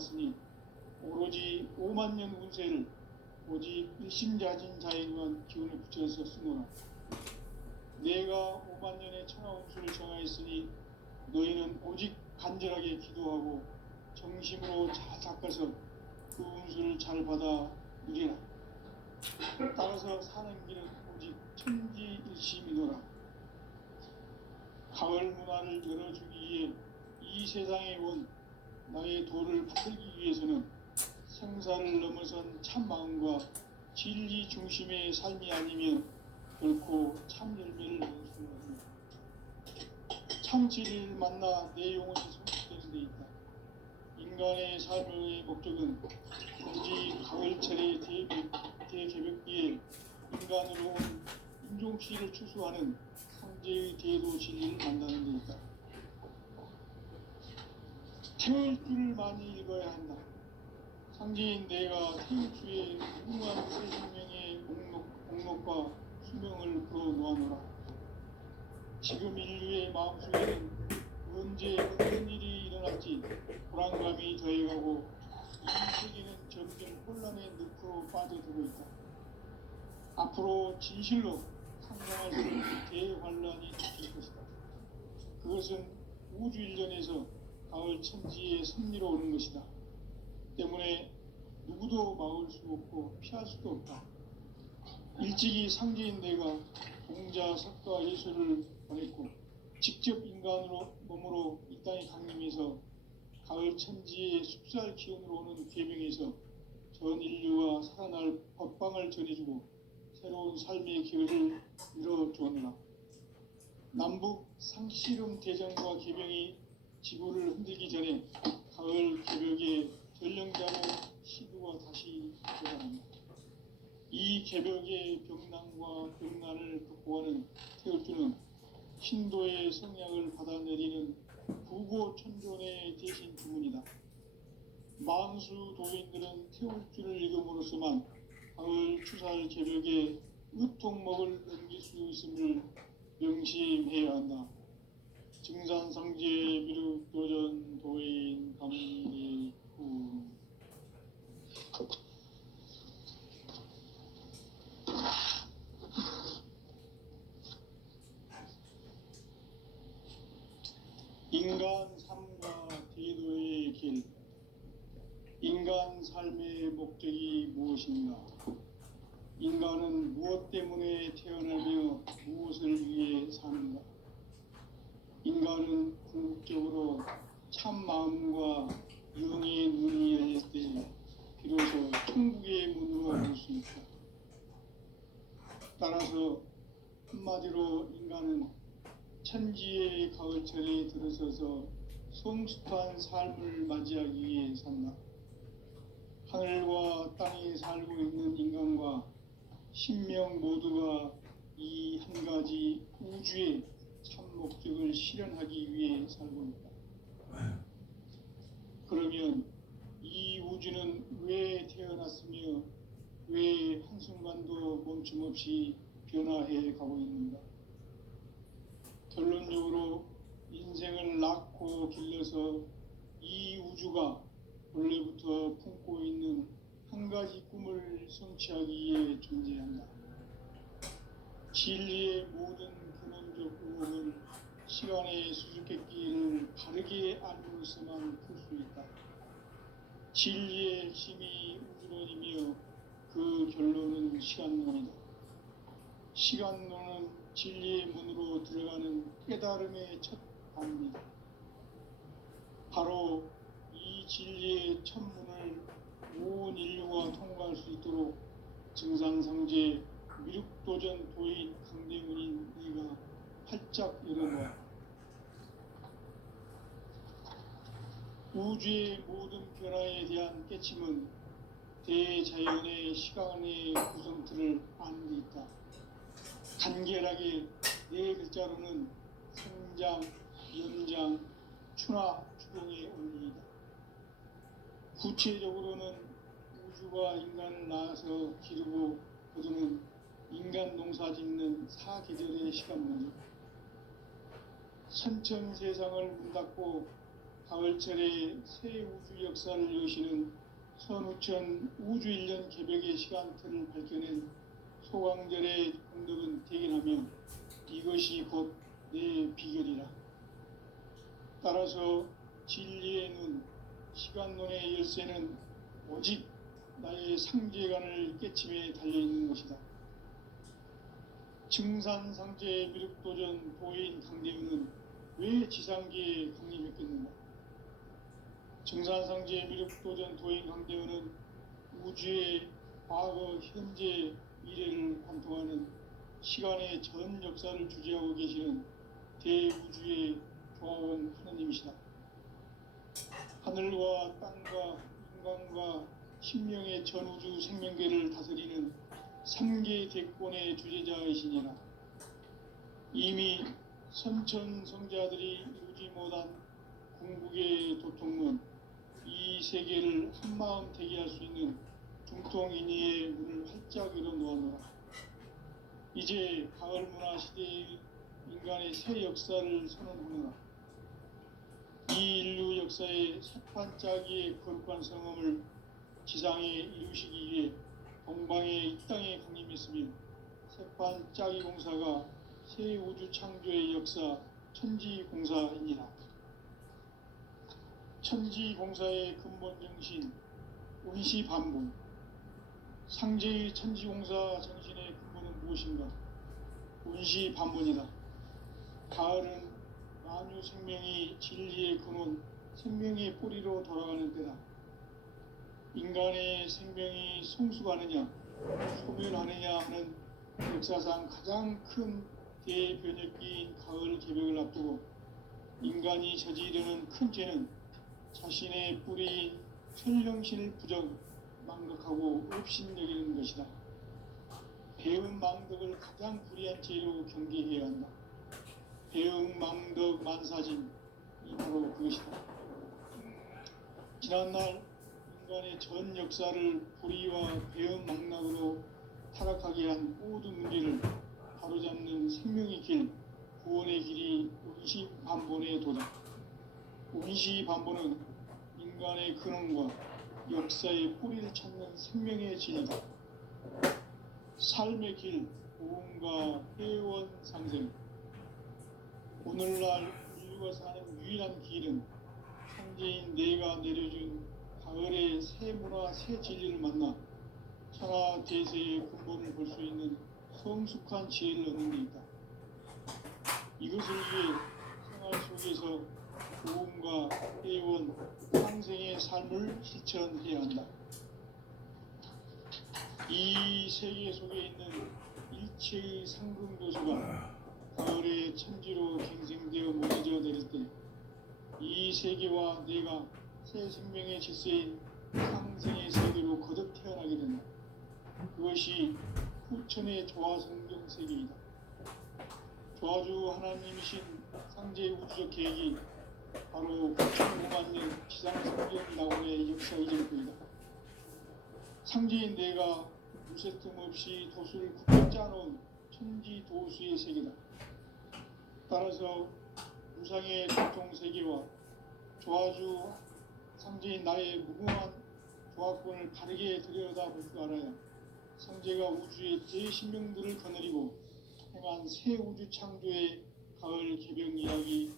왔으니 오로지 5만 년 운세를 오직 일심자진 자에게만 기운을 붙여서 쓰노라. 내가 5만 년의 천하 운수를 정하였으니 너희는 오직 간절하게 기도하고 정심으로 잘 닦아서 그 운수를 잘 받아 누리라. 따라서 사는 길은 오직 천지일심이노라. 가을 문화를 열어주기 위해 이 세상에 온 나의 도를 풀기 위해서는 생사를 넘어선 참 마음과 진리 중심의 삶이 아니면 결코 참 열매를 낼 수 없습니다. 참 진리를 만나 내 영혼이 성숙되는 데 있다. 인간의 삶의 목적은 오직 가을철의 대개벽기에 인간으로 온 인종씨를 추수하는 상제의 대도 진리를 만나는 데 있다. 태울 줄을 많이 읽어야 한다. 상제인 내가 태울 주의 무궁한 새 생명의 목록과 수명을 풀어놓아노라. 지금 인류의 마음속에는 언제 어떤 일이 일어날지 불안감이 더해가고 이 세계는 점점 혼란의 늪으로 빠져들고 있다. 앞으로 진실로 상상할 수 없는 대환란이 닥칠 것이다. 그것은 우주 일련에서 가을 천지의 섭리로 오는 것이다. 때문에 누구도 막을 수 없고 피할 수도 없다. 일찍이 상제인 내가 동자, 석가, 예수를 보냈고 직접 인간으로 몸으로 이 땅에 강림해서 가을 천지의 숲살 기운으로 오는 계명에서 전 인류와 살아날 법방을 전해주고 새로운 삶의 기회를 이뤄주었노라. 남북 상씨름 대전과 계명이 지구를 흔들기 전에 가을 개벽의 전령자로 시구가 다시 되어간다. 이 개벽의 병난과 병난을 극복하는 태울주는 신도의 성향을 받아내리는 부고천존의 대신 주문이다. 만수 도인들은 태울주를 읽음으로써만 가을 추살 개벽에 으통목을 넘길 수 있음을 명심해야 한다. 증산상제 미륵도전 도인 감리후. 인간 삶과 대도의 길. 인간 삶의 목적이 무엇인가? 인간은 무엇 때문에 태어나며 무엇을 위해 사는가? 인간은 궁극적으로 참 마음과 영의 눈이 열릴 때 비로소 천국의 문으로 올 수 있다. 따라서 한마디로 인간은 천지의 가을철에 들어서서 성숙한 삶을 맞이하기 위해 산다. 하늘과 땅에 살고 있는 인간과 신명 모두가 이 한 가지 우주의 참 목적을 실현하기 위해 살고 있다. 그러면 이 우주는 왜 태어났으며 왜 한순간도 멈춤없이 변화해 가고 있는가? 결론적으로 인생을 낳고 길러서 이 우주가 원래부터 품고 있는 한 가지 꿈을 성취하기 위해 존재한다. 진리의 모든 근원적 의혹은 시간의 수수께끼를 바르게 알므로서만 풀 수 있다. 진리의 핵심이 우주론이며 그 결론은 시간론이다. 시간론은 진리의 문으로 들어가는 깨달음의 첫 단입니다. 바로 이 진리의 첫 문을 온 인류가 통과할 수 있도록 증상상제 미륵도전 도인 강대문인 네가 활짝 열어놓아. 우주의 모든 변화에 대한 깨침은 대자연의 시간의 구성틀을 아는 데 있다. 간결하게 네 글자로는 생장, 연장, 추나, 추동의 원리이다. 구체적으로는 우주가 인간을 낳아서 기르고 거두는 인간 농사 짓는 사계절의 시간 문제. 선천 세상을 문 닫고 가을철의 새 우주 역사를 여시는 선우천 우주 1년 개벽의 시간틀을 밝혀낸 소강절의 공덕은 대견하며 이것이 곧 내 비결이라. 따라서 진리의 눈, 시간론의 열쇠는 오직 나의 상제관을 깨침에 달려있는 것이다. 증산상제 미륵도전 도인 강대우는 왜 지상계에 강림했겠는가? 증산상제 미륵도전 도인 강대우는 우주의 과거, 현재, 미래를 관통하는 시간의 전 역사를 주재하고 계시는 대우주의 조화원 하느님이시다. 하늘과 땅과 인간과 신명의 전우주 생명계를 다스리는 3계 대권의 주재자이시니라. 이미 선천성자들이 이루지 못한 궁극의 도통은 이 세계를 한마음 되게 할 수 있는 중통인의의 문을 활짝 열어 놓았노라. 이제 가을 문화 시대의 인간의 새 역사를 선언하노라. 이 인류 역사의 새판짜기의 거룩한 성음을 지상에 이루시기 위해 동방의 이 땅에 강림했으며 새판짜기 공사가 새 우주 창조의 역사 천지공사이니라. 천지공사의 근본 정신 운시반본. 상제의 천지공사 정신의 근본은 무엇인가? 운시반본이다. 가을은 만유 생명이 진리의 근원, 생명의 뿌리로 돌아가는 때다. 인간의 생명이 성숙하느냐, 소멸하느냐 하는 역사상 가장 큰 대변혁기인 가을 개벽을 앞두고 인간이 저지르는 큰 죄는 자신의 뿌리인 천령신을 부정, 망덕하고 업신여기는 것이다. 배은 망덕을 가장 불의한 죄로 경계해야 한다. 배은 망덕 만사진, 이 바로 그것이다. 지난날 인간의 전 역사를 불의와 배은 망락으로 타락하게 한 모든 문제를 바로잡는 생명의 길, 구원의 길이 운시반본의 도다. 운시반본은 인간의 근원과 역사의 뿌리를 찾는 생명의 진이다. 삶의 길, 고음과 회원 상생. 오늘날 인류가 사는 유일한 길은 상제인 내가 내려준 가을의 새 문화, 새 진리를 만나 천하 대세의 근본을 볼 수 있는 성숙한 지혜를 얻는 데 있다. 이것을 위해 생활 속에서 고음과 회원, 상생의 삶을 실천해야 한다. 이 세계 속에 있는 일체의 상금도수가 가을의 천지로 갱생되어 무너져 내릴 때 이 세계와 내가 새 생명의 질서인 상생의 세계로 거듭 태어나게 된다. 그것이 후천의 조화성경 세계이다. 조화주 하나님이신 상제의 우주적 계획이 바로 9,500만 년 지상성경 낙원의 역사 이전일 뿐이다. 상제인 내가 무쇠뜸 없이 도수를 굳게 짜놓은 천지 도수의 세계다. 따라서 무상의 전통 세계와 조화주 상제인 나의 무궁한 조화권을 바르게 들여다볼 줄 알아야 상제가 우주의 대신명들을 거느리고 행한 새 우주 창조의 가을 개벽 이야기,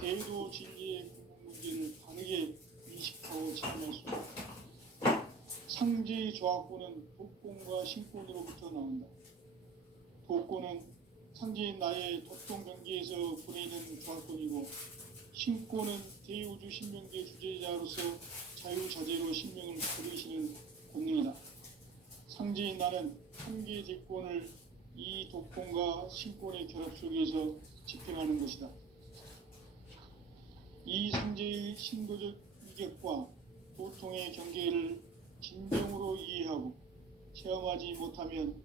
대도 진리의 궁극 문제를 바르게 인식하고 체험할 수 있다. 상제의 조화권은 독권과 신권으로부터 나온다. 독권은 상제인 나의 독동 경계에서 보내는 조화권이고, 신권은 대우주 신명계 주제자로서 자유자재로 신명을 부르시는 권능이다. 상제인 나는 한계 대권을 이 독권과 신권의 결합 속에서 집행하는 것이다. 이 상제의 신도적 위격과 도통의 경계를 진정으로 이해하고 체험하지 못하면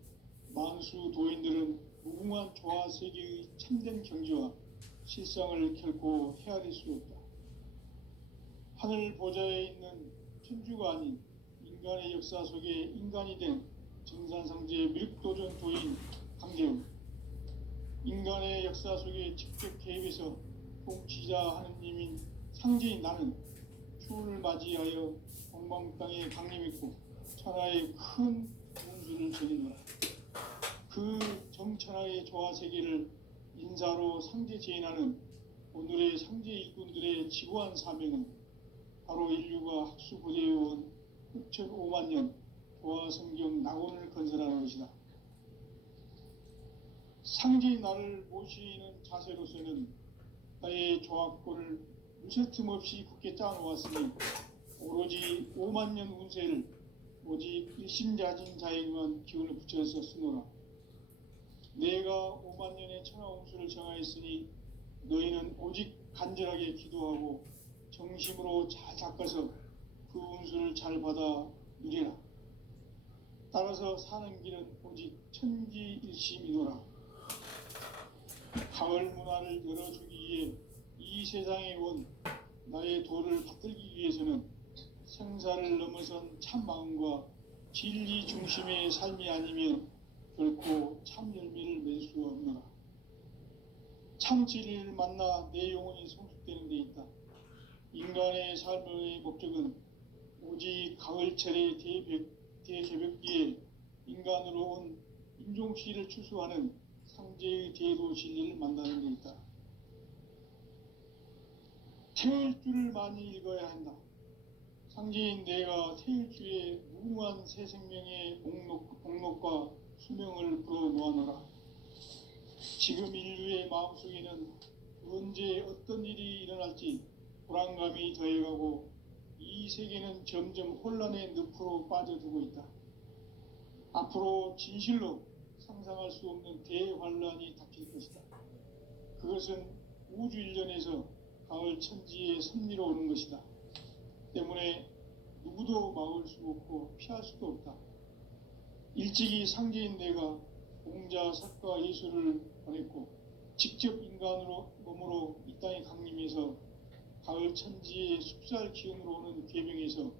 만수 도인들은 무궁한 조화 세계의 참된 경지와 실상을 결코 헤아릴 수 없다. 하늘 보좌에 있는 천주가 아닌 인간의 역사 속에 인간이 된 증산상제의 미륵도전 도인 강대우. 인간의 역사 속에 직접 개입해서 통치자 하느님인 상제인 나는 추운을 맞이하여 동방 땅에 강림했고 천하의 큰 공주를 전이노라. 그 정천하의 조화 세계를 인사로 상제 제인하는 오늘의 상제 일꾼들의 지구한 사명은 바로 인류가 학수고대해온 흑천 5만 년 조화 성경 낙원을 건설하는 것이다. 상제인 나를 모시는 자세로서는 나의 조합권을 무쇠틈 없이 굳게 짜놓았으니 오로지 5만 년 운세를 오직 일심자진 자에게만 기운을 붙여서 쓰노라. 내가 5만 년의 천하 운수를 정하였으니 너희는 오직 간절하게 기도하고 정심으로 잘 닦아서 그 운수를 잘 받아 누리라. 따라서 사는 길은 오직 천지일심이노라. 가을 문화를 열어주기 위해 이 세상에 온 나의 도를 받들기 위해서는 생사를 넘어선 참 마음과 진리 중심의 삶이 아니면 결코 참 열매를 맺을 수 없노라. 참 진리를 만나 내 영혼이 성숙되는 데 있다. 인간의 삶의 목적은 오직 가을철의 대개벽기에 인간으로 온 인종씨를 추수하는 상제의 대도 진리를 만나는 데 있다. 태일주를 많이 읽어야 한다. 상제인 내가 태일주의 무궁한 새 생명의 목록과 수명을 불어놓아노라. 지금 인류의 마음속에는 언제 어떤 일이 일어날지 불안감이 더해가고 이 세계는 점점 혼란의 늪으로 빠져들고 있다. 앞으로 진실로 상상할 수 없는 대환란이 닥칠 것이다. 그것은 우주 일련에서 가을 천지의 섭리로 오는 것이다. 때문에 누구도 막을 수 없고 피할 수도 없다. 일찍이 상제인 내가 공자, 석가, 예수를 보냈고 직접 인간으로 몸으로 이 땅에 강림해서 가을 천지의 숲살 기운으로 오는 계명에서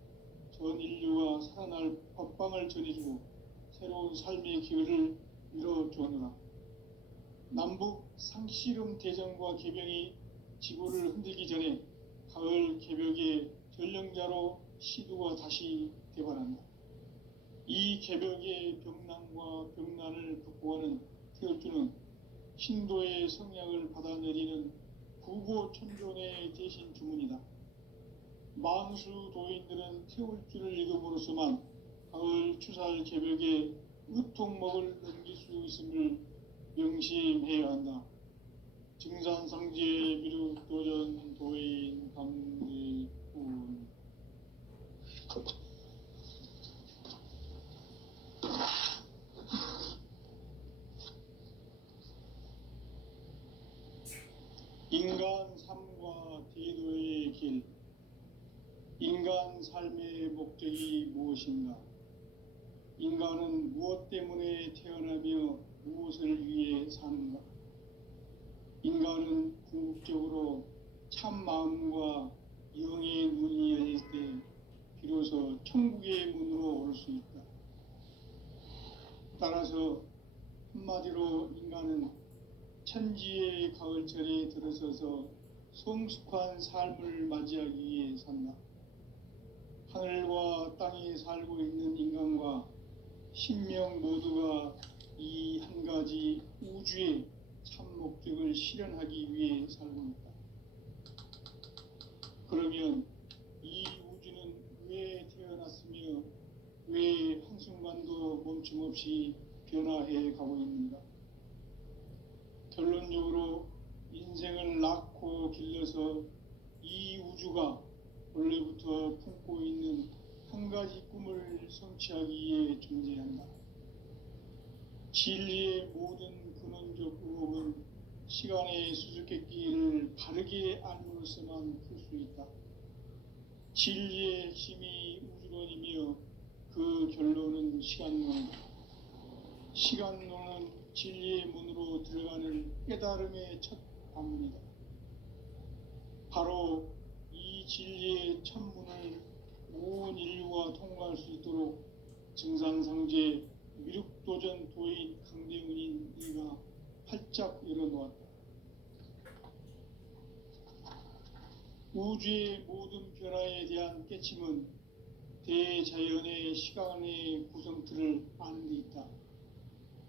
전 인류가 살아날 법방을 전해주고 새로운 삶의 기회를 이뤄주었노라. 남북 상씨름 대전과 개병이 지구를 흔들기 전에 가을 개벽의 전령자로 시두가 다시 대발한다. 이 개벽의 병난과 병난을 극복하는 태울주는 신도의 성약을 받아내리는 부고천존의 대신 주문이다. 만수 도인들은 태울주를 읽음으로써만 가을 추살 개벽의 으통목을 넘길 수 있음을 명심해야 한다. 증산상제 미륵도전 도인 강대군. 인간 삶과 대도의 길. 인간 삶의 목적이 무엇인가? 인간은 무엇 때문에 태어나며 무엇을 위해 사는가? 인간은 궁극적으로 참 마음과 영의 눈이 열릴 때 비로소 천국의 문으로 올 수 있다. 따라서 한마디로 인간은 천지의 가을철에 들어서서 성숙한 삶을 맞이하기 위해 산다. 하늘과 땅에 살고 있는 인간과 신명 모두가 이 한 가지 우주의 참 목적을 실현하기 위해 살고 있다. 그러면 이 우주는 왜 태어났으며 왜 한순간도 멈춤없이 변화해 가고 있는가? 결론적으로 인생을 낳고 길러서 이 우주가 원래부터 품고 있는 한 가지 꿈을 성취하기 위해 존재한다. 진리의 모든 근원적 의혹은 시간의 수수께끼를 바르게 알므로써만 풀 수 있다. 진리의 핵심이 우주론이며 그 결론은 시간론이다. 시간론은 진리의 문으로 들어가는 깨달음의 첫 방문이다. 바로 이 진리의 첫 문을 온 인류가 통과할 수 있도록 증산상제 미륵도전 도인 강대훈인 이가 활짝 열어놓았다. 우주의 모든 변화에 대한 깨침은 대자연의 시간의 구성틀을 아는 데 있다.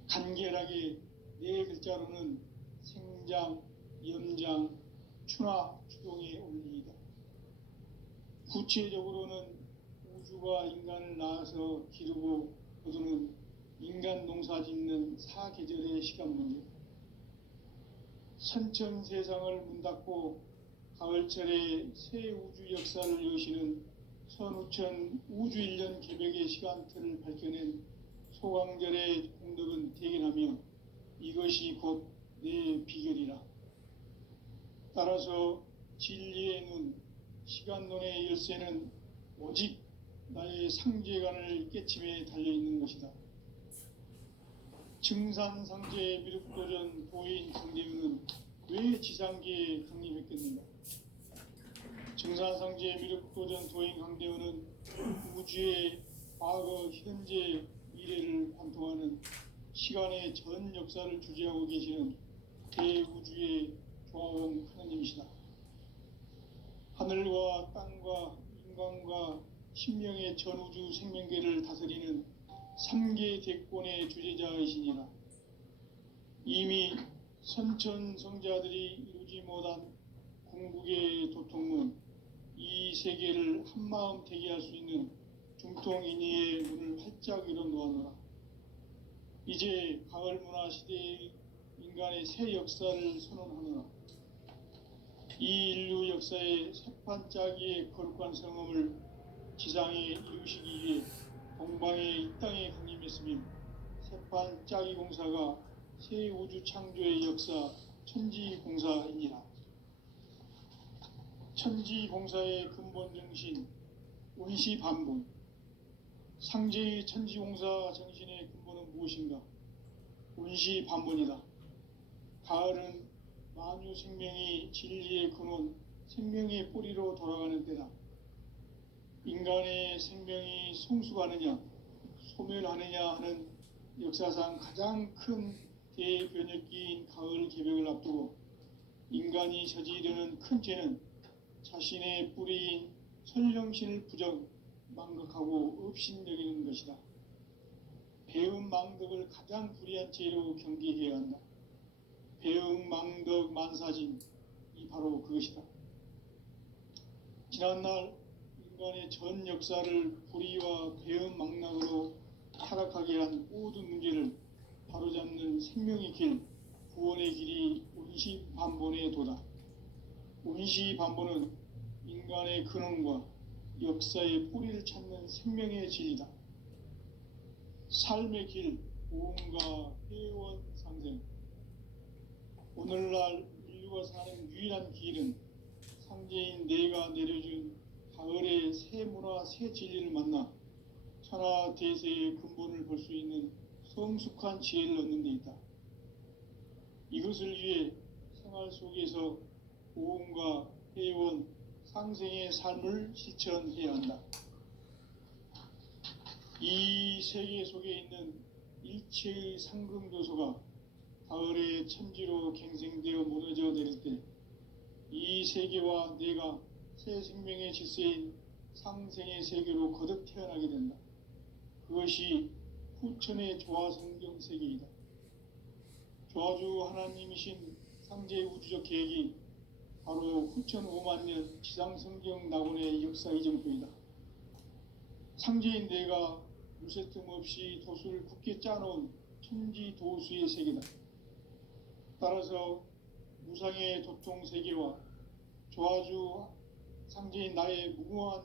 간결하게 네 글자로는 생장, 연장, 추나 추동의 원리이다. 구체적으로는 우주가 인간을 낳아서 기르고 거두는 인간 농사 짓는 사계절의 시간 문제. 선천 세상을 문 닫고 가을철에 새 우주 역사를 여시는 선우천 우주 1년 개벽의 시간틀을 밝혀낸 소강절의 공덕은 대견하며 이것이 곧 내 비결이라. 따라서 진리의 눈, 시간론의 열쇠는 오직 나의 상제관을 깨침에 달려있는 것이다. 증산상제 미륵도전 도인 강대우는 왜 지상계에 강림했겠는가? 증산상제 미륵도전 도인 강대우는 우주의 과거, 현재, 미래를 관통하는 시간의 전 역사를 주재하고 계시는 대우주의 조화원 하나님이시다. 하늘과 땅과 인간과 신명의 전우주 생명계를 다스리는 3계 대권의 주재자이시니라. 이미 선천성자들이 이루지 못한 궁극의 도통문, 이 세계를 한마음 되게 할 수 있는 중통인의의 문을 활짝 열어놓아노라. 이제 가을 문화 시대의 인간의 새 역사를 선언하노라. 이 인류 역사의 새판짜기의 거룩한 성음을 지상에 이루시기 위해 동방의 이 땅에 강림했으며 새판짜기 공사가 새 우주 창조의 역사 천지공사이니라. 천지공사의 근본 정신 원시반본. 상제의 천지공사 정신의 근본은 무엇인가? 원시반본이다. 가을은 만유 생명이 진리의 근원, 생명의 뿌리로 돌아가는 때다. 인간의 생명이 성숙하느냐, 소멸하느냐 하는 역사상 가장 큰 대변혁기인 가을 개벽을 앞두고 인간이 저지르는 큰 죄는 자신의 뿌리인 설령신을 부정, 망각하고 업신여기는 것이다. 배움 망덕을 가장 불의한 죄로 경계해야 한다. 배움 망덕 만사진, 이 바로 그것이다. 지난날 인간의 전 역사를 불의와 배움 망락으로 타락하게 한 모든 문제를 바로잡는 생명의 길, 구원의 길이 원시반본의 도다. 원시반본은 인간의 근원과 역사의 뿌리를 찾는 생명의 진리다. 삶의 길, 보험과 회원 상생. 오늘날 인류가 사는 유일한 길은 상제인 내가 내려준 가을의 새 문화, 새 진리를 만나 천하 대세의 근본을 볼 수 있는 성숙한 지혜를 얻는 데 있다. 이것을 위해 생활 속에서 보험과 회원, 상생의 삶을 실천해야 한다. 이 세계 속에 있는 일체의 상금교소가 가을의 천지로 갱생되어 무너져 내릴 때 이 세계와 내가 새 생명의 질서인 상생의 세계로 거듭 태어나게 된다. 그것이 후천의 조화성경 세계이다. 조화주 하나님이신 상제의 우주적 계획이 바로 후천 5만 년 지상성경 낙원의 역사 이정표이다. 상제인 내가 무쇠틈 없이 도수를 굳게 짜놓은 천지도수의 세계다. 따라서 무상의 도통 세계와 조화주 상제인 나의 무궁한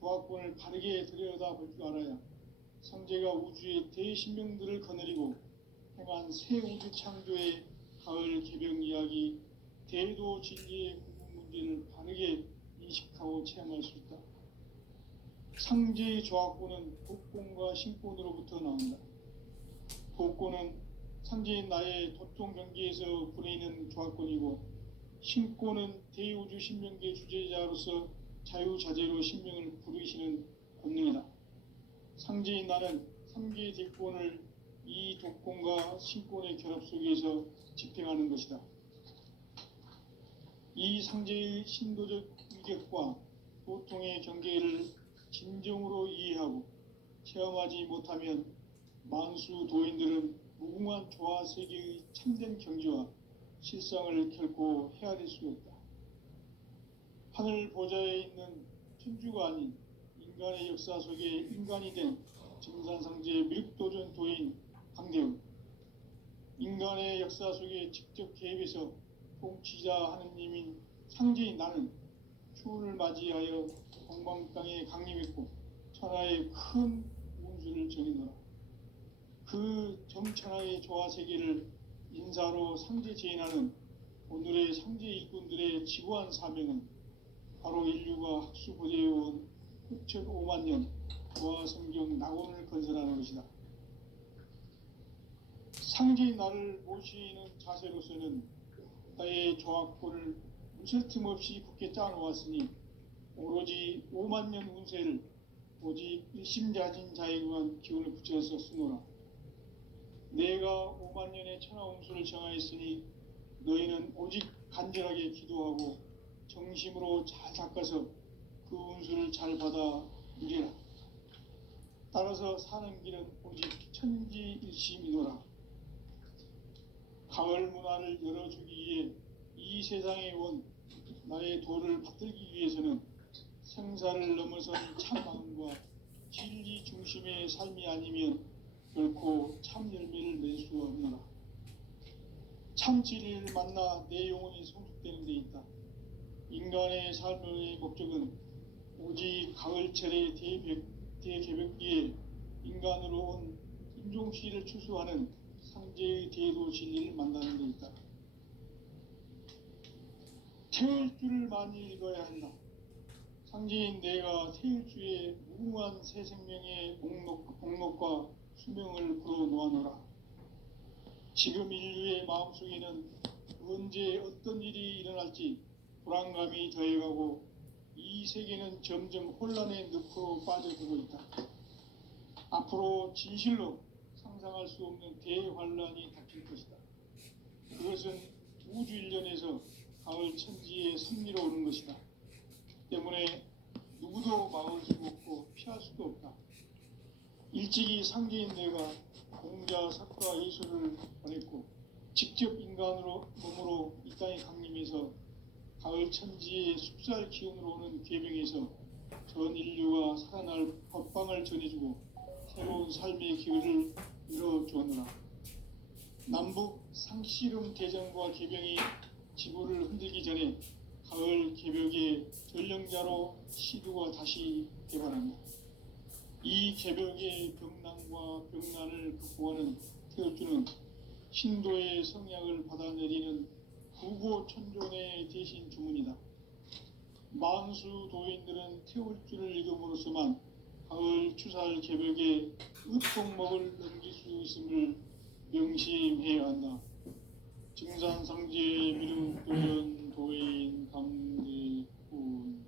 조화권을 바르게 들여다볼 줄 알아야 상제가 우주의 대신명들을 거느리고 행한 새 우주 창조의 가을 개벽 이야기, 대도 진리의 궁극 문제를 바르게 인식하고 체험할 수 있다. 상제의 조화권은 복권과 신권으로부터 나온다. 복권은 상제인 나의 도통 경계에서 부리는 조화권이고, 신권은 대우주 신명계 주제자로서 자유자재로 신명을 부르시는 본능이다. 상제인 나는 3개의 대권을 이 도권과 신권의 결합 속에서 집행하는 것이다. 이 상제의 신도적 인격과 고통의 경계를 진정으로 이해하고 체험하지 못하면 만수 도인들은 무궁한 조화 세계의 참된 경지와 실상을 결코 헤아릴 수 없다. 하늘 보좌에 있는 천주가 아닌 인간의 역사 속에 인간이 된 증산상제 미륵도전 도인 강대훈, 인간의 역사 속에 직접 개입해서 통치자 하느님인 상제인 나는 추운을 맞이하여 동방 땅에 강림했고 천하의 큰 운수를 전이노라. 그 점천하의 조화 세계를 인사로 상제 제인하는 오늘의 상제 일꾼들의 지구한 사명은 바로 인류가 학수부대해온 흑천 5만 년 조화 성경 낙원을 건설하는 것이다. 상제의 나를 모시는 자세로서는 나의 조합권을 무술 틈 없이 굳게 짜놓았으니 오로지 5만 년 운세를 오직 일심자진 자에게만 기운을 붙여서 쓰노라. 내가 5만 년의 천하 운수를 정하였으니 너희는 오직 간절하게 기도하고 정심으로 잘 닦아서 그 운수를 잘 받아 누리라. 따라서 사는 길은 오직 천지일심이노라. 가을 문화를 열어주기 위해 이 세상에 온 나의 도를 받들기 위해서는 생사를 넘어선 참 마음과 진리 중심의 삶이 아니면 결코 참 열매를 낼 수 없노라. 참 진리를 만나 내 영혼이 성숙되는 데 있다. 인간의 삶의 목적은 오직 가을철의 대개벽기에 인간으로 온 인종씨를 추수하는 상제의 대도 진리를 만나는 데 있다. 태울 줄을 많이 읽어야 한다. 상제인 내가 태울 주의 무궁한 새 생명의 목록과 수명을 불어놓아노라. 지금 인류의 마음속에는 언제 어떤 일이 일어날지 불안감이 더해가고 이 세계는 점점 혼란의 늪으로 빠져들고 있다. 앞으로 진실로 상상할 수 없는 대환란이 닥칠 것이다. 그것은 우주 일련에서 가을 천지의 섭리로 오는 것이다. 때문에 누구도 막을 수 없고 피할 수도 없다. 일찍이 상제인 내가 공자, 석가, 예수를 보냈고 직접 인간으로 몸으로 이 땅에 강림해서 가을 천지의 숲살 기운으로 오는 계명에서 전 인류가 살아날 법방을 전해주고 새로운 삶의 기회를 열어주었노라. 남북 상씨름 대전과 계병이 지구를 흔들기 전에 가을 개벽의 전령자로 시두가 다시 개발한다. 이 개벽의 병난과 병난을 극복하는 태울주는 신도의 성약을 받아내리는 구고천존의 대신 주문이다. 만수 도인들은 태울주를 읽음으로써만 가을 추살 개벽의 으통목을 넘길 수 있음을 명심해야 한다. 증산상제 미륵도전 도인 강대훈.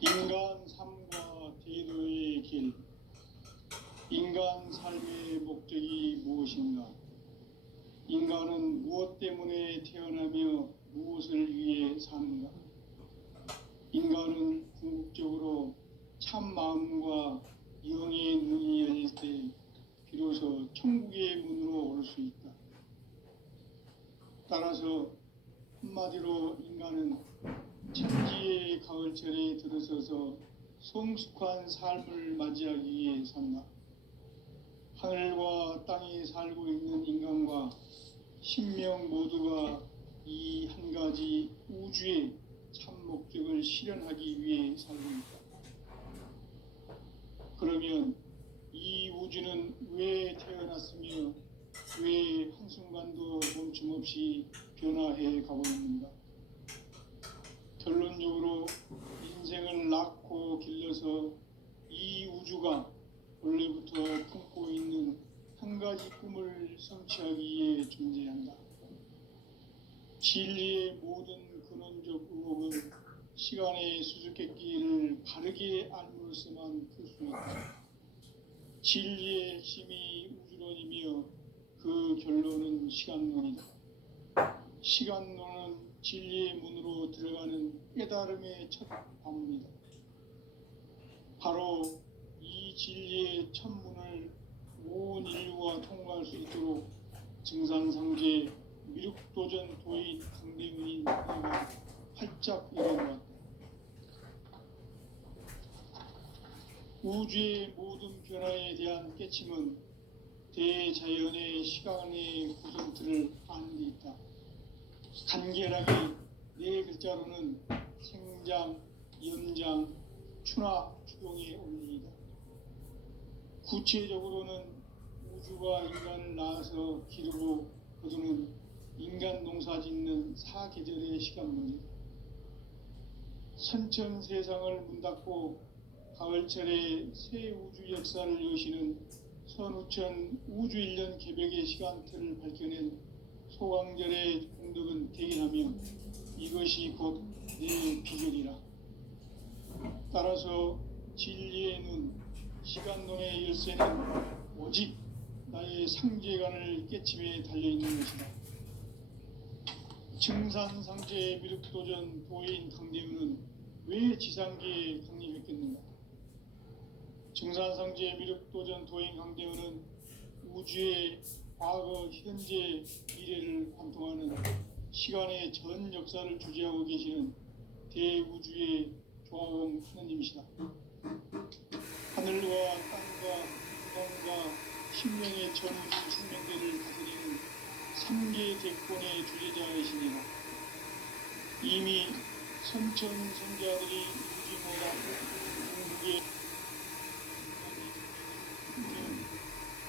인간 삶과 대도의 길. 인간 삶의 목적이 무엇인가? 인간은 무엇 때문에 태어나며 무엇을 위해 사는가? 인간은 궁극적으로 참 마음과 영의 눈이 열릴 때 비로소 천국의 문으로 올 수 있다. 따라서 한마디로 인간은 천지의 가을철에 들어서서 성숙한 삶을 맞이하기 위해 산다. 하늘과 땅에 살고 있는 인간과 신명 모두가 이 한 가지 우주의 참 목적을 실현하기 위해 살고 있다. 그러면 이 우주는 왜 태어났으며 왜 한순간도 멈춤없이 변화해 가고 있는가? 결론적으로 인생을 낳고 길러서 이 우주가 원래부터 품고 있는 한 가지 꿈을 성취하기 위해 존재한다. 진리의 모든 근원적 의혹은 시간의 수수께끼를 바르게 알므로써만 풀 수 있다. 진리의 핵심이 우주론이며 그 결론은 시간론이다. 시간론은 진리의 문으로 들어가는 깨달음의 첫 방문이다. 바로 이 진리의 첫 문을 온 인류가 통과할 수 있도록 증산상제 미륵도전 도인 강대문인 내가 활짝 열어놓았다. 우주의 모든 변화에 대한 깨침은 대자연의 시간의 구성틀을 아는 데 있다. 간결하게 네 글자로는 생장, 연장, 추나 추동의 원리이다. 구체적으로는 우주가 인간을 낳아서 기르고 거두는 인간 농사 짓는 사계절의 시간문이다. 선천 세상을 문 닫고 가을철에 새 우주 역사를 여시는 선우천 우주 1년 개벽의 시간틀을 밝혀낸 소강절의 공덕은 대견하며 이것이 곧 내 비결이라. 따라서 진리의 눈, 시간론의 열쇠는 오직 나의 상제관을 깨침에 달려있는 것이다. 증산상제 미륵도전 도인 강대우는 왜 지상계에 강림했겠는가? 증산상제 미륵도전 도인 강대우는 우주의 과거, 현재, 미래를 관통하는 시간의 전 역사를 주재하고 계시는 대우주의 조화원 하느님이시다. 하늘과 땅과 인간과 신명의 전우주 충명대를 다스리는 삼계 대권의 주제자이시니라. 이미 선천성자들이 우주모다 궁극의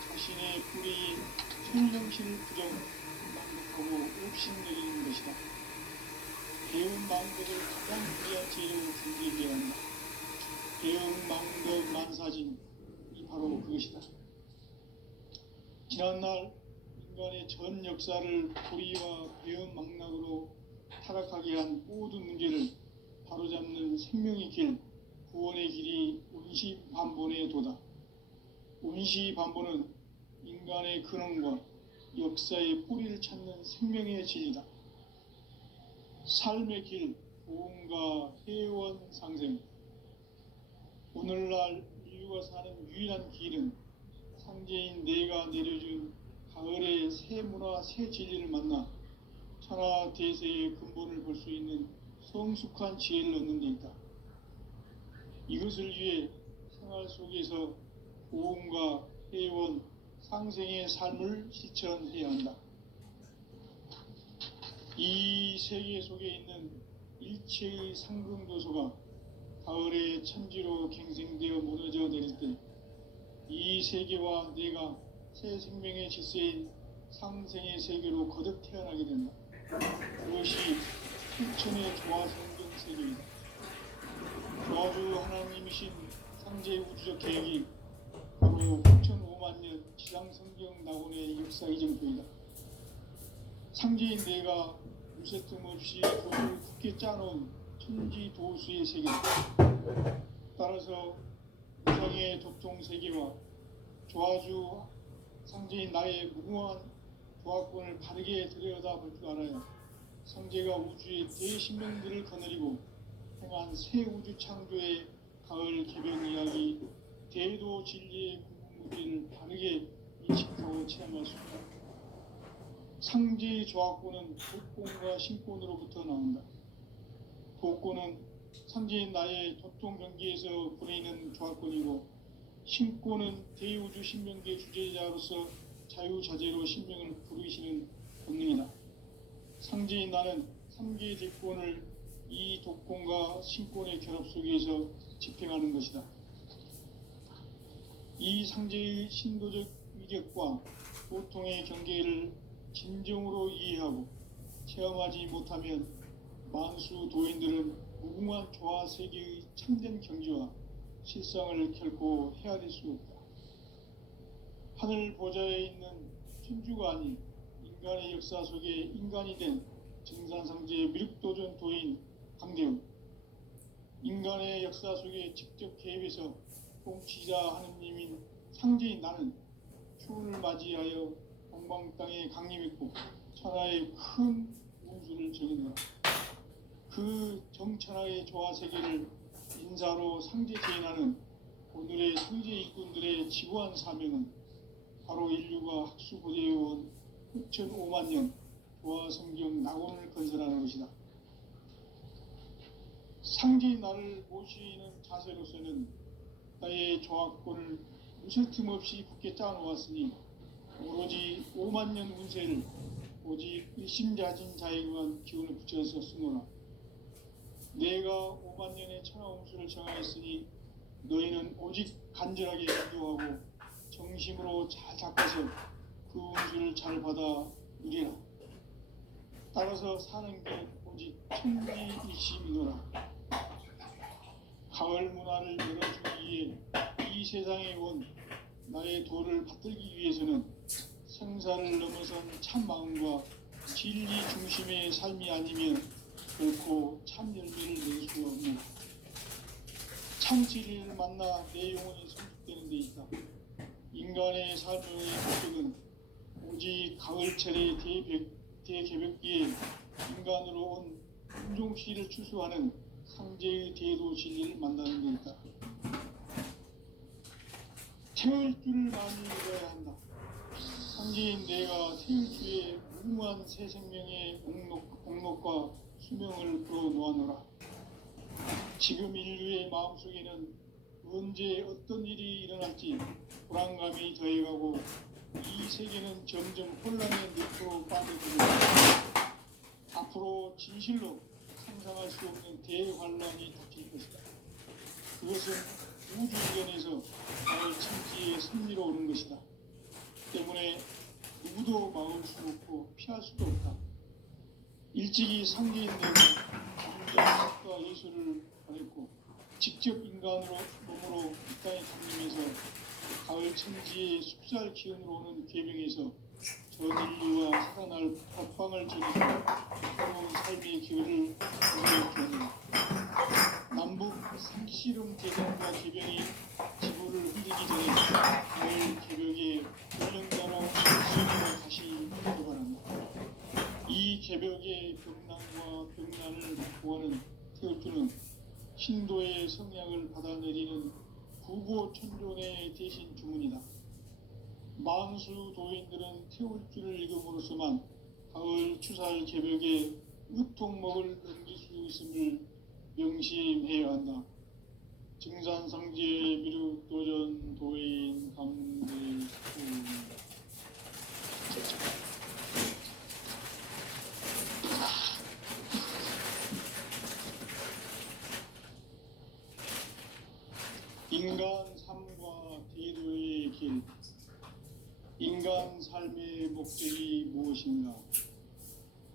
자신의 뿌리인 천령신을 부정 만족하고 옵신내리는 것이다. 배운 망덕을 가장 귀한 재료로 준비해야 한다. 배운 망덕 만사진, 이 바로 그것이다. 지난날 인간의 전 역사를 불의와 배은 망락으로 타락하게 한 모든 문제를 바로잡는 생명의 길, 구원의 길이 운시반본의 도다. 운시반본은 인간의 근원과 역사의 뿌리를 찾는 생명의 진리다. 삶의 길, 도움과 회원 상생. 오늘날 인류가 사는 유일한 길은 상제인 내가 내려준 가을의 새 문화, 새 진리를 만나 천하 대세의 근본을 볼 수 있는 성숙한 지혜를 얻는 데 있다. 이것을 위해 생활 속에서 도움과 회원, 상생의 삶을 실천해야 한다. 이 세계 속에 있는 일체의 상승도소가 가을의 천지로 갱생되어 무너져 내릴 때 이 세계와 내가 새 생명의 질서인 상생의 세계로 거듭 태어나게 된다. 그것이 실천의 조화성경 세계이다. 조화주 하나님이신 상제 우주적 계획이 바로 9,500만 년 지상성경 낙원의 역사 이정표이다. 상제인 내가 무쇠 틈 없이 도를 굳게 짜놓은 천지 도수의 세계다. 따라서 우상의 도통 세계와 조화주 상제인 나의 무궁한 조화권을 바르게 들여다볼 줄 알아야 상제가 우주의 대신명들을 거느리고 행한 새 우주 창조의 가을 개변 이야기, 대도 진리의 궁극무기를 바르게 인식하고 체험할 수 있다. 상제의 조화권은 독권과 신권으로부터 나온다. 독권은 상제인 나의 도통 경계에서 보내는 조화권이고, 신권은 대우주 신명계 주제자로서 자유자재로 신명을 부르시는 본능이다. 상제인 나는 3개의 대권을 이 독권과 신권의 결합 속에서 집행하는 것이다. 이 상제의 신도적 위력과 보통의 경계를 진정으로 이해하고 체험하지 못하면 만수 도인들은 무궁한 조화 세계의 참된 경지와 실상을 결코 헤아릴 수 없다. 하늘 보좌에 있는 천주가 아닌 인간의 역사 속에 인간이 된 증산상제 미륵도전 도인 강대우, 인간의 역사 속에 직접 개입해서 통치자 하느님인 상제인 나는 추운을 맞이하여 동방 땅에 강림했고 천하의 큰 운수를 정했노라. 그 정천하의 조화 세계를 인사로 상제 제인하는 오늘의 상제 일꾼들의 지구한 사명은 바로 인류가 학수고대해온 흑천 5만 년 조화 성경 낙원을 건설하는 것이다. 상제인 나를 모시는 자세로서는 나의 조합권을 무쇠틈 없이 굳게 짜놓았으니 오로지 5만 년 운세를 오직 일심자진 자에게만 기운을 붙여서 쓰노라. 내가 5만 년의 천하 운수를 정하였으니 너희는 오직 간절하게 기도하고 정심으로 잘 닦아서 그 운수를 잘 받아 누리라. 따라서 사는 게 오직 천지일심이노라. 가을 문화를 열어주기 위해 이 세상에 온 나의 도를 받들기 위해서는 생사를 넘어선 참 마음과 진리 중심의 삶이 아니면 결코 참 열매를 낼 수 없는 참 진리를 만나 내 영혼이 성숙되는 데 있다. 인간의 삶의 목적은 오직 가을철의 대개벽기에 인간으로 온 운종씨를 추수하는 상제의 대도 진리를 만나는 데 있다. 태울 줄을 많이 읽어야 한다. 상제인 내가 태울 주에 무궁한 새 생명의 공록과 수명을 불어놓아노라. 지금 인류의 마음속에는 언제 어떤 일이 일어날지 불안감이 더해가고 이 세계는 점점 혼란의 늪으로 빠져들고 앞으로 진실로 상상할 수 없는 대환란이 닥칠 것이다. 그것은 우주전에서 가을 천지의 승리로 오는 것이다. 때문에 누구도 막을 수 없고 피할 수도 없다. 일찍이 상제인 내가 감정과 예술을 보냈고 직접 인간으로 몸으로 이 땅에 강림해서 가을 천지의 숲살 기운으로 오는 궤병에서 전 인류와 살아날 법방을 전해서 새로운 삶의 기회를 누려주었다. 남북 상씨름 대전과 개병이 지구를 흔들기 전에 가을 개벽의 전령자로 수행으로 다시 들어가는다. 이 개벽의 병난과 병난을 구하는 태울주는 신도의 성약을 받아내리는 구고천존의 대신 주문이다. 만수 도인들은 태울주를 읽음으로써만 가을 추살 개벽에 으통먹을 넘길 수 있음을 명심해야 한다. 증산상제 미륵도전 도인 감대수 인간 삶과 대도의 길. 인간 삶의 목적이 무엇인가?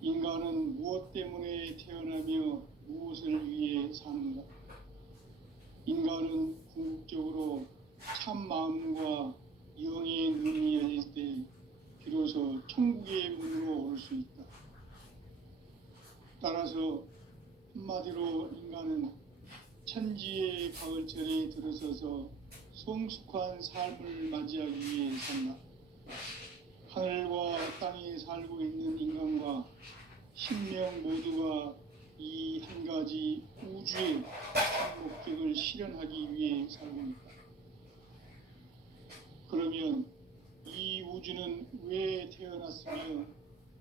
인간은 무엇 때문에 태어나며 무엇을 위해 사는가? 인간은 궁극적으로 참 마음과 영의 눈이 열릴 때 비로소 천국의 문으로 올 수 있다. 따라서 한마디로 인간은 천지의 가을철에 들어서서 성숙한 삶을 맞이하기 위해 산다. 하늘과 땅에 살고 있는 인간과 신명 모두가 이 한 가지 우주의 목적을 실현하기 위해 살고 있다. 그러면 이 우주는 왜 태어났으며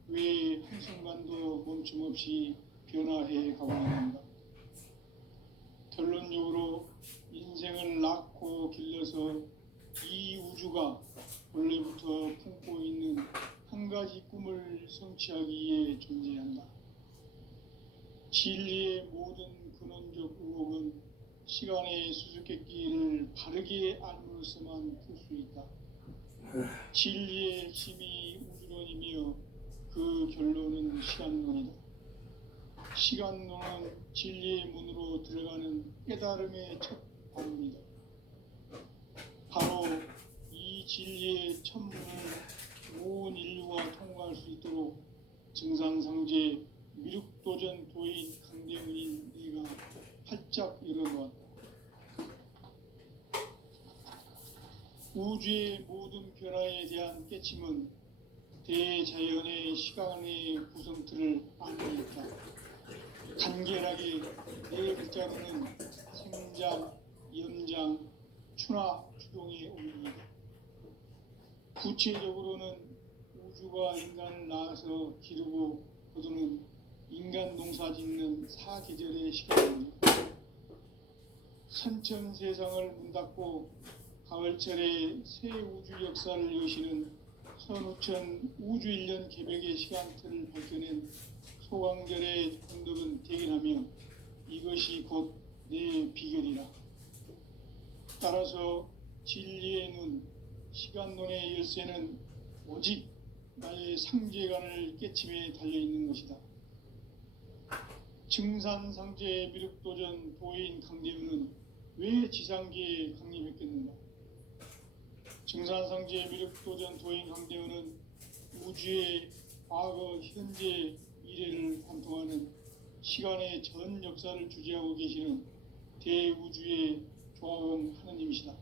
왜 한순간도 멈춤없이 변화해 가고 있는가? 결론적으로 인생을 낳고 길러서 이 우주가 원래부터 품고 있는 한 가지 꿈을 성취하기 위해 존재한다. 진리의 모든 근원적 의혹은 시간의 수수께끼를 바르게 알므로서만 풀 수 있다. 진리의 핵심이 우주론이며 그 결론은 시간론이다. 시간론은 진리의 문으로 들어가는 깨달음의 첫 발입니다. 바로 이 진리의 첫 문을 온 인류가 통과할 수 있도록 증산상제 미륵도전 도인 강대문인 네가 활짝 열어놓았다. 우주의 모든 변화에 대한 깨침은 대자연의 시간의 구성틀을 아니까 간결하게 네 글자로는 생장, 연장, 추나 추동의 원리입니다. 구체적으로는 우주가 인간을 낳아서 기르고 거두는 인간 농사 짓는 사계절의 시간입니다. 선천 세상을 문 닫고 가을철에 새 우주 역사를 여시는 선우천 우주 1년 개벽의 시간틀을 밝혀낸 소강절의 건덕은 대견하며 이것이 곧 내 비결이라. 따라서 진리의 눈, 시간론의 열쇠는 오직 나의 상제관을 깨침에 달려있는 것이다. 증산상제 미륵도전 도인 강대우는 왜 지상계에 강림했겠는가? 증산상제 미륵도전 도인 강대우는 우주의 과거, 현재, 미래를 관통하는 시간의 전 역사를 주재하고 계시는 대우주의 조화원 하느님이시다.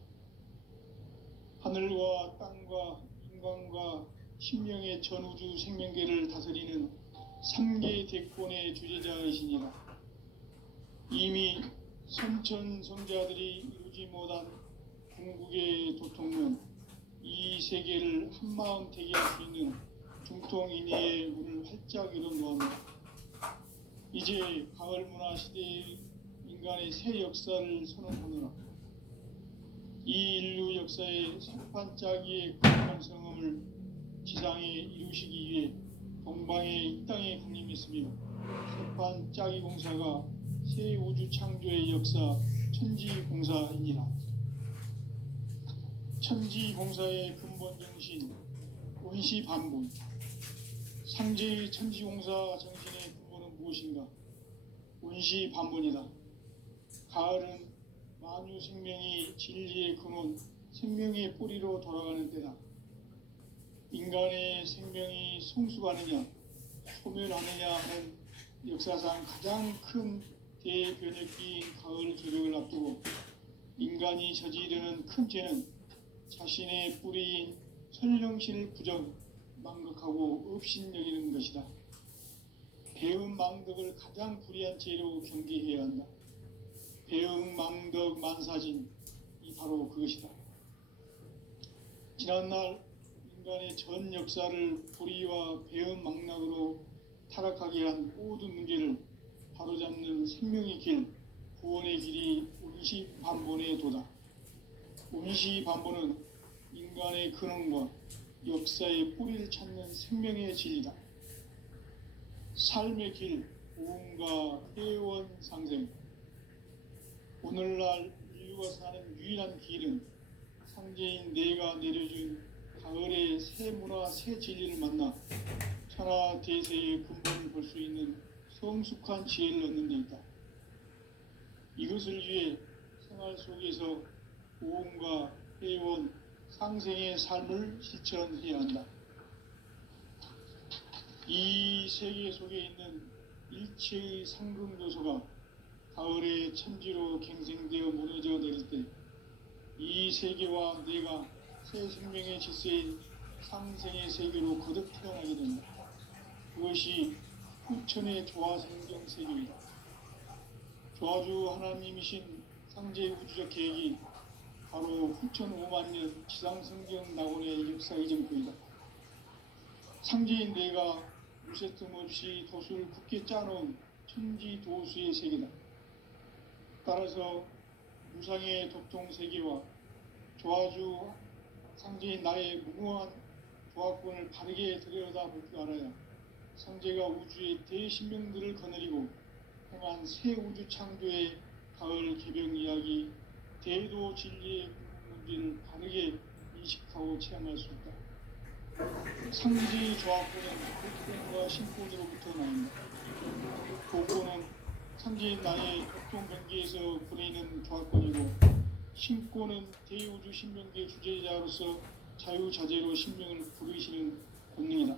하늘과 땅과 인간과 신명의 전우주 생명계를 다스리는 3계 대권의 주제자이시니라. 이미 선천성자들이 이루지 못한 궁극의 도통은 이 세계를 한마음 되게 할 수 있는 중통인의의 문을 활짝 열어놓았다. 이제 가을 문화 시대의 인간의 새 역사를 선언하노라. 이 인류 역사의 석판짜기의 거룩한 성음을 지상에 이루시기 위해 동방의 이 땅에 강림했으며 석판짜기 공사가 새 우주 창조의 역사 천지공사이니라. 천지공사의 근본 정신 원시반본. 상제의 천지공사 정신의 근본은 무엇인가? 원시반본이다. 가을은 만유 생명이 진리의 근원, 생명의 뿌리로 돌아가는 때다. 인간의 생명이 성숙하느냐, 소멸하느냐 하는 역사상 가장 큰 대변혁기인 가을 개벽을 앞두고 인간이 저지르는 큰 죄는 자신의 뿌리인 설령신을 부정, 망극하고 업신여기는 것이다. 배음 망덕을 가장 불의한 죄로 경계해야 한다. 배음 망덕 만사진이 바로 그것이다. 지난날 인간의 전 역사를 불의와 배음 망락으로 타락하게 한 모든 문제를 바로잡는 생명의 길, 구원의 길이 원시반본의 도다. 원시반본은 인간의 근원과 역사의 뿌리를 찾는 생명의 진리다. 삶의 길, 보험과 회원 상생. 오늘날 인류가 사는 유일한 길은 상제인 내가 내려준 가을의 새 문화, 새 진리를 만나 천하 대세의 근본을 볼 수 있는 성숙한 지혜를 얻는 데 있다. 이것을 위해 생활 속에서 보험과 회원, 상생의 삶을 실천해야 한다. 이 세계 속에 있는 일체의 상근도소가 가을의 천지로 갱생되어 무너져 내릴 때 이 세계와 내가 새 생명의 질서인 상생의 세계로 거듭 태어나게 된다. 그것이 후천의 조화생경 세계이다. 조화주 하나님이신 상제 우주적 계획이 바로 후천 5만년 지상성경 낙원의 역사 이정표이다. 상제인 내가 무쇠뜸 없이 도수를 굳게 짜놓은 천지도수의 세계다. 따라서 무상의 도통세계와 조화주 상제인 나의 무궁한 조화권을 바르게 들여다볼 줄 알아야 상제가 우주의 대신명들을 거느리고 행한 새 우주 창조의 가을 개벽 이야기, 대도 진리의 문제를 바르게 인식하고 체험할 수 있다. 상제의 조화권은 복권과 신권으로부터 나온다. 복권은 상제인 나의 교통경계에서 보내는 조화권이고 신권은 대우주 신명계 주제자로서 자유자재로 신명을 부르시는 권능이다.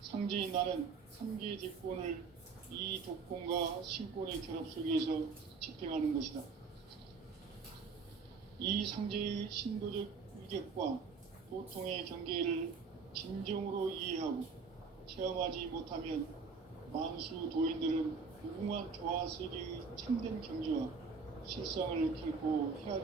상제인 나는 3계 대권을 이 독권과 신권의 결합 속에서 집행하는 것이다. 이 상제의 신도적 유격과 고통의 경계를 진정으로 이해하고 체험하지 못하면 만수 도인들은 무궁한 조화 세계의 참된 경지와 실상을 결코 헤아릴